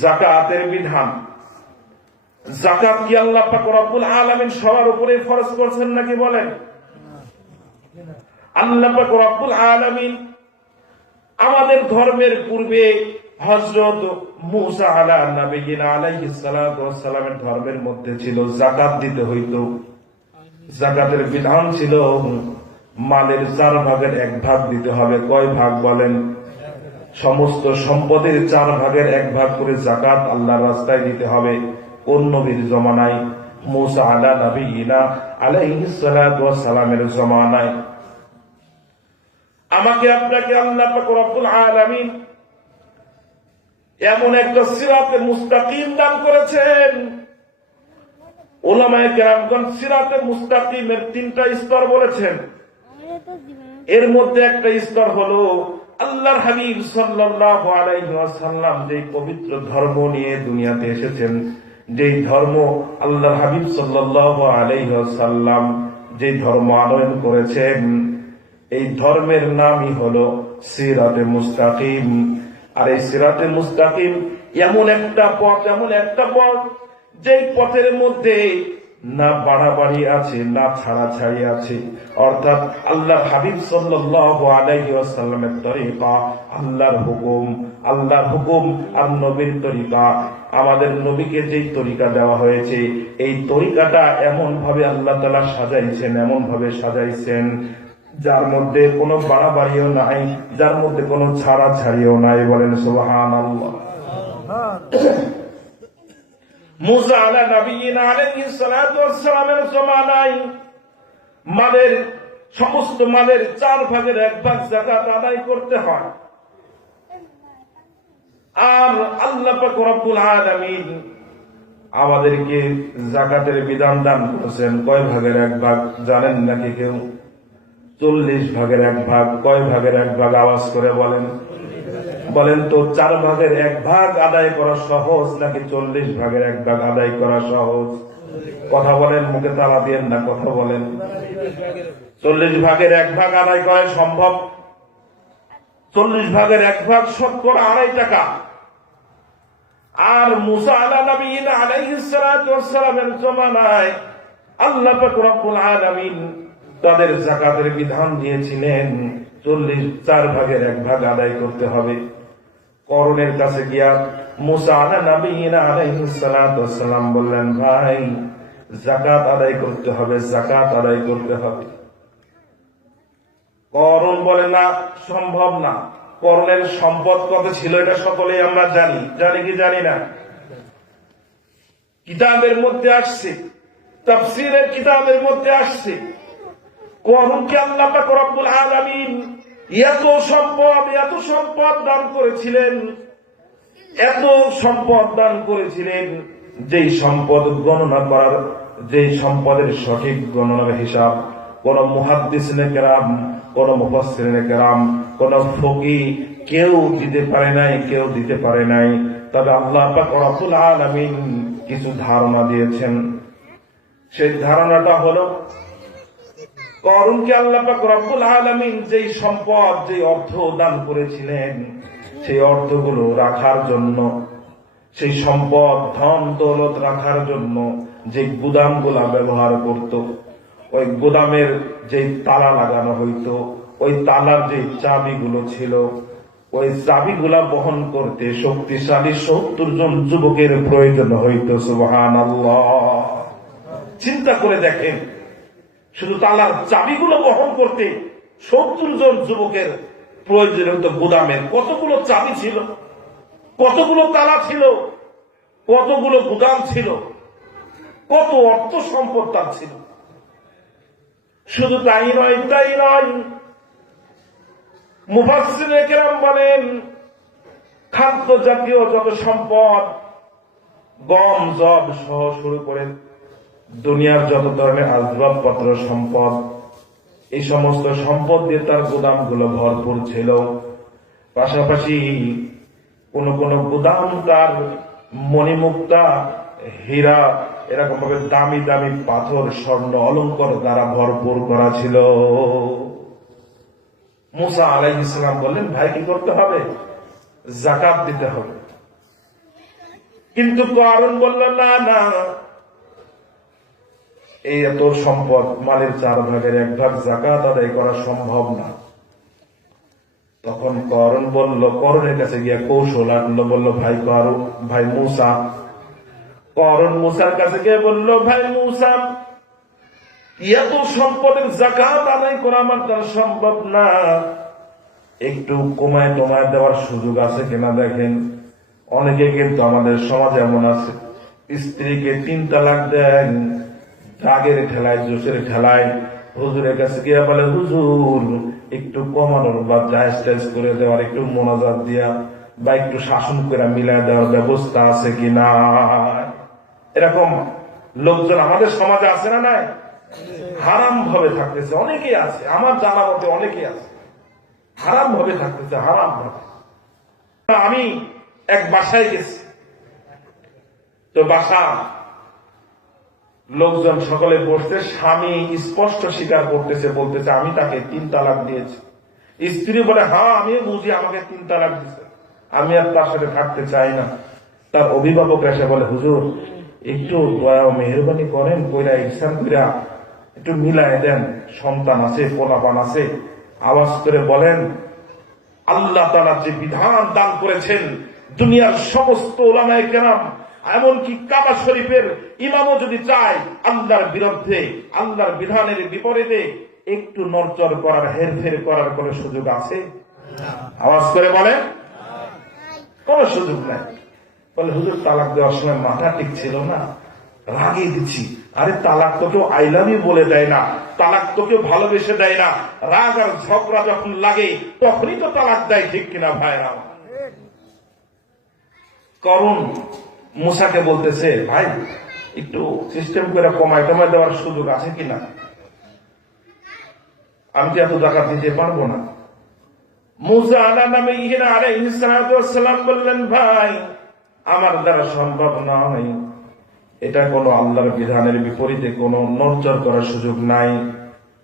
যাকাতের বিধান। যাকাত কি আল্লাহ পাক রব্বুল আলামিন সবার উপরে ফরজ করেছেন নাকি বলেন? আল্লাহ পাক রব্বুল আলামিন আমাদের ধর্মের পূর্বে হযরত মূসা আলাইহিস সালাতু ওয়াস সালামের ধর্মের মধ্যে ছিল যাকাত দিতে হইতো। যাকাতের বিধান ছিল মালের 4 ভাগের 1 ভাগ দিতে হবে। কয় ভাগ বলেন? সমস্ত সম্পদের 4 ভাগের 1 ভাগ করে যাকাত আল্লাহর রাস্তায় দিতে হবে। কোন নবীর জমানায়? মূসা আলাইহিস সালাতু ওয়াস সালামের জমানায়। আমাকে আপনাকে আল্লাহ পাক রব্বুল আলামিন এমন একটা সিরাতে মুস্তাকিম দান করেছেন। উলামায়ে কেরামগণ সিরাতে মুস্তাকিমের 3টা স্তর বলেছেন। এর মধ্যে একটা স্তর হলো আল্লাহর হাবিব সাল্লাল্লাহু আলাইহি ওয়াসাল্লাম যে পবিত্র ধর্ম নিয়ে দুনিয়াতে এসেছেন, যেই ধর্ম আল্লাহর হাবিব সাল্লাল্লাহু আলাইহি ওয়াসাল্লাম যে ধর্ম আনয়ন করেছেন, এই ধর্মের নামই হলো সিরাতে মুস্তাকিম। আর এই সিরাতে মুস্তাকিম এমন একটা পথ যেই পথের মধ্যে না বাড়াবাড়ি আছে না ছাড়াছাড়ি আছে। অর্থাৎ আল্লাহর হাবিব সাল্লাল্লাহু আলাইহি ওয়াসাল্লামের তরিকা, আল্লাহর হুকুম আর নবীর তরিকা। আমাদের নবীকে যেই তরিকা দেওয়া হয়েছে, এই তরিকাটা এমন ভাবে আল্লাহ তাআলা সাজাইছেন যার মধ্যে কোনো বাড়াবাড়িও নাই, যার মধ্যে কোনো ছাড়াছাড়িও নাই। বলেন সুবহানাল্লাহ। মূসা আলাইহিস সালাতু ওয়াস সালামের জমানায় সমস্ত মালের 4 ভাগের 1 ভাগ যাকাত আদায় করতে হয়। আর আল্লাহ পাক রব্বুল আলামিন আমাদেরকে যাকাতের বিধান দান করেছেন। কয় ভাগের 1 ভাগ জানেন নাকি কেউ? 40 ভাগের 1 ভাগ। কয় ভাগের 1 ভাগ? আওয়াজ করে বলেন তো। 4 ভাগের 1 ভাগ আদায় করা সহজ নাকি 40 ভাগের 1 ভাগ আদায় করা সহজ? কথা বলেন, মুখে তালা দিয়েন না, কথা বলেন। 40 ভাগের 1 ভাগ আদায় করা সম্ভব? 40 ভাগের 1 ভাগ শতকরা 2.5 টাকা। আর মূসা আলাইহিস সালাতু ওয়াস সালামের জমানায় আল্লাহ পাক রব্বুল আলামিন তাদের যাকাতের বিধান দিয়েছিলেন 4 ভাগের 1 ভাগ আদায় করতে হবে। করণের কাছে গিয়া মূসা আলাইহিস সালাতু ওয়াস সালাম বললেন, ভাই যাকাত আদায় করতে হবে। করণ বলে না, সম্ভব না। করণের সম্পদ কত ছিল এটা সকলেই আমরা জানি কি জানি না? কিতাবের মধ্যে আসছে, তাফসীরের কিতাবের মধ্যে আসছে, করণকে আল্লাহ পাক রব্বুল আলামিন এত সম্পদ দান করেছিলেন, যেই সম্পদ গণনা করার, যেই সম্পদের সঠিক গণনার হিসাব কোন মুহাদ্দিসিনে কেরাম, কোন মুফাসসিরিনে কেরাম, কোন ফকিহ কেউ দিতে পারে নাই। তবে আল্লাহ পাক রব্বুল আলামিন কিছু ধারণা দিয়েছেন। সেই ধারণাটা হলো, করণকে আল্লাহ পাক রব্বুল আলামিন যেই সম্পদ, যেই অর্থ দান করেছিলেন, সেই অর্থগুলো রাখার জন্য, সেই সম্পদ ধন দৌলত রাখার জন্য যে গুদামগুলা ব্যবহার করত, ওই গুদামের যে তালা লাগানো হইতো, ওই তালার যে চাবিগুলো ছিল, ওই চাবিগুলা বহন করতে শক্তিশালী 70 জন যুবকের প্রয়োজন হইত। সুবহানাল্লাহ। চিন্তা করে দেখেন, শুধু তালার চাবিগুলো বহন করতে 70 জন যুবকের প্রয়োজন হতো। গুদামের কতগুলো চাবি ছিল, কতগুলো তালা ছিল, কতগুলো গুদাম ছিল, কত অর্থ সম্পদ তার ছিল। শুধু তাই নয়, মুফাসসিরিনে কেরাম বলেন, খাদ্য জাতীয় যত সম্পদ, গম জব সহ শুরু করে দুনিয়ার যত ধরনের আসবাবপত্র সম্পদ, এই সমস্ত সম্পদ দিয়ে তার গুদামগুলো ভরপুর ছিল। পাশাপাশি কোন গুদাম তার মণিমুক্তা, হীরা, এরকম ভাবে দামি দামি পাথর, স্বর্ণ অলংকার দ্বারা ভরপুর করা ছিল। মূসা আলাইহিস সালাম বললেন, ভাই কি করতে হবে? যাকাত দিতে হবে। কিন্তু কারণ বলল না না, এই এত সম্পদ, মালের 4 ভাগের 1 ভাগ যাকাত আদায় করা সম্ভব না। তখন করণ বলল, করণের কাছে গিয়া কৌশল আনলো, বলল ভাই করণ, ভাই মূসা। করণ মূসার কাছে গিয়ে বলল, ভাই মূসা, এত সম্পদের যাকাত আদায় করা আমার দ্বারা সম্ভব না, একটু কমায় টমায় দেওয়ার সুযোগ আছে কিনা দেখেন। অনেকে কিন্তু আমাদের সমাজে এমন আছে, স্ত্রীকে 3 তালাক দেন, রাগের ঠেলায়, জোশের ঠেলায় হুজুরের কাছে গিয়ে বলে, হুজুর একটু কমানোর বা জায়েজ টায়েজ করে দেওয়ার, একটু মোনাজাত দিয়া বা একটু শাসন করে মিলাই দেওয়ার ব্যবস্থা আছে কিনা। এরকম লোকজন আমাদের সমাজে আছে না নাই? হারাম ভাবে থাকতেছে, অনেকেই আছে, আমার জানা মতে অনেকেই আছে হারাম ভাবে থাকতেছে, হারাম ভাবে। আমি এক বাসায় গেছি, তো বাসা লোকজন সকলে বসছে, স্বামী স্পষ্ট স্বীকার করতেছে, বলতেছে আমি তাকে 3 তালাক দিয়েছি। স্ত্রী বলে, হ্যাঁ আমিও বুঝি, আমাকে 3 তালাক দিচ্ছে, আমি আর তার সাথে থাকতে চাই না। তার অভিভাবক এসে বলে, হুজুর একটু দয়া ও মেহরবানি করেন, কইরা ইহসান কইরা একটু মিলাই দেন, সন্তান আছে, পোলাপান আছে, আওয়াজ করে বলেন, আল্লাহ তাআলা যে বিধান দান করেছেন, দুনিয়ার সমস্ত উলামায়ে কেরাম, এমনকি কাবা শরীফের ইমামও যদি চায় আল্লাহর বিরুদ্ধে, আল্লাহর বিধানের বিপরীতে একটু নড়চড় করার, হেরফের করার কোন সুযোগ আছে? আওয়াজ করে বলেন, কোন সুযোগ নাই। বলে, হুজুর তালাক দেওয়ার সময় মাথা ঠিক ছিল না, রাগে দিচ্ছি। আরে তালাক তো কেউ আই লাভ ইউ বলে দেয় না, তালাক তো কেউ ভালোবেসে দেয় না, রাগ আর ঝগড়া যখন লাগে তখনই তো তালাক দেয়, ঠিক কিনা ভাইরা? করুন মূসাকে বলতেছে, ভাই একটু সিস্টেম করে কমায় টমায় দেওয়ার সুযোগ আছে কিনা, আমি তো এত যাকাত দিতে পারবো না। মূসা আলাইহিস সালাম বললেন, ভাই আমার দ্বারা সম্ভব নয়, এটা কোনো আল্লাহর বিধানের বিপরীতে কোনো নড়চড় করার সুযোগ নাই,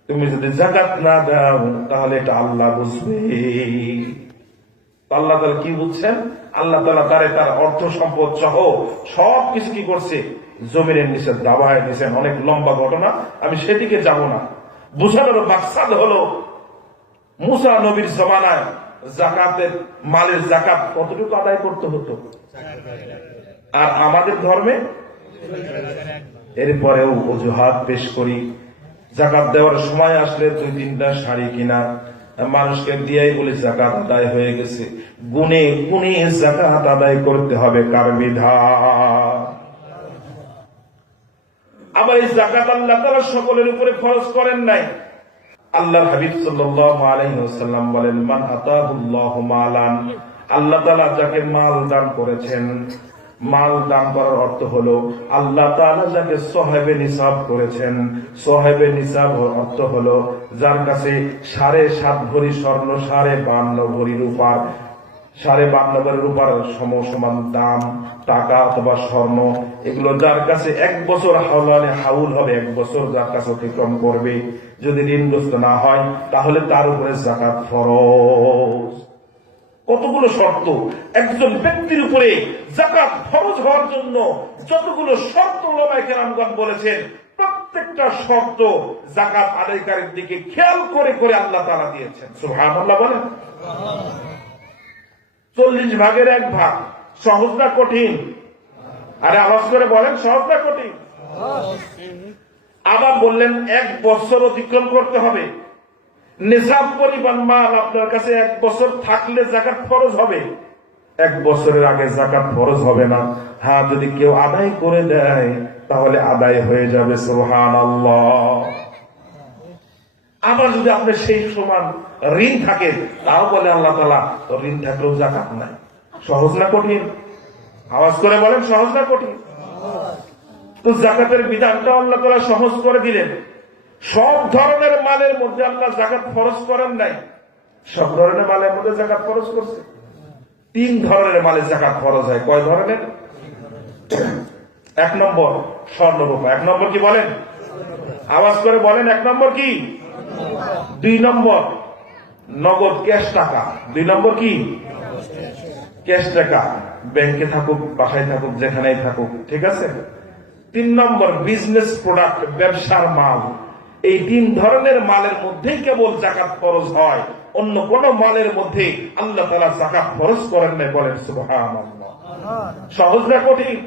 তুমি যদি যাকাত না দাও তাহলে এটা আল্লাহ বুঝবে। আল্লাহ তাআলা কি বুঝছেন? আল্লাহ তাআলা তার অর্থ সম্পদ সহ সবকিছু কি করছে, জমিনের নিচে দাবায় দিয়েছেন। অনেক লম্বা ঘটনা, আমি সেদিকে যাব না। বুঝানোর মাকসাদ হলো, মূসা নবীর জমানায় যাকাতের মালের যাকাত কতটুকু আদায় করতে হতো, আর আমাদের ধর্মে এরপরেও অজুহাত পেশ করি। যাকাত দেওয়ার সময় আসলে 2-3টা শাড়ি কিনা মানুষকে দিয়াই বলে যাকাত আদায় হয়ে গেছে। গুনে গুনে যাকাত আদায় করতে হবে, কার বিধান। আবার এই যাকাত আল্লাহ তাআলা সকলের উপরে খরচ করেন নাই। আল্লাহর হাবিব সাল্লাল্লাহু আলাইহি ওয়াসাল্লাম বলেন, মান আতাহুল্লাহু মালান, আল্লাহ তাআলা যাকে মাল দান করেছেন, মাল দান করার অর্থ হলো আল্লাহ তাআলা যাকে সাহেবে নিসাব করেছেন। সাহেবে নিসাব অর্থ হলো যার কাছে 7.5 ভরি স্বর্ণ, 52 ভরি রূপার, 52 ভরি রূপার সমসমান দাম টাকা অথবা স্বর্ণ, এগুলো যার কাছে 1 বছর হাউল হবে, 1 বছর যার কাছে অতিক্রম করবে, যদি ঋণগ্রস্ত না হয় তাহলে তার উপরে যাকাত ফরজ। কতগুলো শর্ত একজন ব্যক্তির উপরে যাকাত ফরজ হওয়ার জন্য, যতগুলো শর্ত উলামায়ে কেরামগণ বলেছেন, প্রত্যেকটা শর্ত যাকাত আদায়কারীর দিকে খেয়াল করে করে আল্লাহ তাআলা দিয়েছেন। সুবহানাল্লাহ বলেন। 40 ভাগের 1 ভাগ, সহজ না কঠিন? আরে আওয়াজ করে বলেন, সহজ না কঠিন? আবার বললেন 1 বছর অতিক্রম করতে হবে। নিসাব পরিমাণ মাল আপনার কাছে 1 বছর থাকলে যাকাত ফরজ হবে, 1 বছরের আগে যাকাত ফরজ হবে না। হ্যাঁ, যদি কেউ আদায় করে দেয় তাহলে আদায় হয়ে যাবে। সুবহানাল্লাহ। আবার যদি আপনার সেই সমান ঋণ থাকে, তাও বলে আল্লাহ তাআলা, তো ঋণ থাকলেও যাকাত নাই। সহজ না কঠিন? আওয়াজ করে বলেন, সহজ না কঠিন? তো যাকাতের বিধানটা আল্লাহ তাআলা সহজ করে দিলেন। সব ধরনের মালের মধ্যে আল্লাহ যাকাত ফরজ করেন নাই, সব ধরনের মালের মধ্যে যাকাত ফরজ করছে। 3 ধরনের মালে যাকাত ফরজ হয়। কয় ধরনের? 1 নম্বর স্বর্ণ রূপা। 1 নম্বর কি বলেন? আওয়াজ করে বলেন, 1 নম্বর কি? 2 নম্বর নগদ ক্যাশ টাকা। 2 নম্বর কি? ক্যাশ টাকা। ব্যাংকে থাকুক, বাসায় থাকুক, যেখানেই থাকুক, ঠিক আছে। 3 নম্বর বিজনেস প্রোডাক্ট, ব্যবসার মাল। এই 3 ধরনের মালের মধ্যেই কেবল যাকাত ফরজ হয়, অন্য কোন মালের মধ্যে আল্লাহ তাআলা যাকাত ফরজ করেন নাই। বলেন সুবহানাল্লাহ। সহজ না কঠিন?